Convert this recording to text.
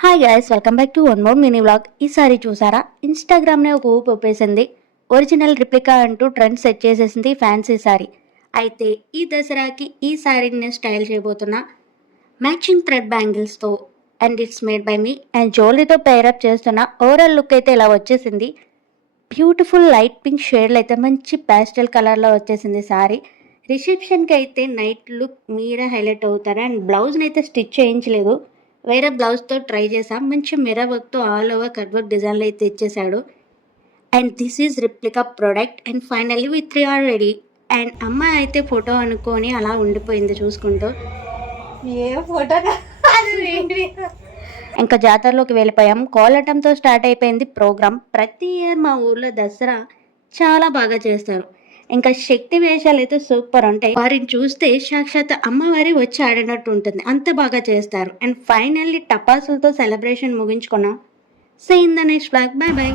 Hi guys, welcome back to one more mini vlog. ఈ సారీ చూసారా? ఇన్స్టాగ్రామ్నే ఒక ఊపు ఒప్పేసింది. ఒరిజినల్ రిప్లికా అంటూ ట్రెండ్ సెట్ చేసేసింది ఫ్యాన్సీ సారీ. అయితే ఈ దసరాకి ఈ సారీని నేను స్టైల్ చేయబోతున్నా మ్యాచింగ్ థ్రెడ్ బ్యాంగిల్స్తో. And it's made by me. And జ్యువెలరీతో పేరప్ చేస్తున్న ఓవరాల్ లుక్ అయితే ఇలా వచ్చేసింది. బ్యూటిఫుల్ లైట్ పింక్ షేడ్లు అయితే మంచి ప్యాస్టల్ కలర్లో వచ్చేసింది సారీ. రిసెప్షన్కి అయితే నైట్ లుక్ మీరే హైలైట్ అవుతారు. అండ్ బ్లౌజ్ని అయితే స్టిచ్ చేయించలేదు, వేరే బ్లౌజ్తో ట్రై చేసాం. మంచి మిర్రర్ వర్క్తో ఆల్ ఓవర్ కట్ వర్క్ డిజైన్లో అయితే ఇచ్చేసాడు. And this is replica product. And finally we 3 are ready. And అమ్మాయి అయితే ఫోటో అనుకొని అలా ఉండిపోయింది చూసుకుంటూ. ఏ ఫోటో ఇంకా జాతరలోకి వెళ్ళిపోయాం. కోలాటంతో స్టార్ట్ అయిపోయింది ప్రోగ్రామ్. ప్రతి ఇయర్ మా ఊర్లో దసరా చాలా బాగా చేస్తారు. ఇంకా శక్తి వేషాలు అయితే సూపర్ ఉంటాయి. వారిని చూస్తే సాక్షాత్ అమ్మవారి వచ్చి ఆడినట్టు ఉంటుంది, అంత బాగా చేస్తారు. అండ్ ఫైనల్లీ టపాసులతో సెలబ్రేషన్ ముగించుకున్నాం. See in the next blog. Bye by.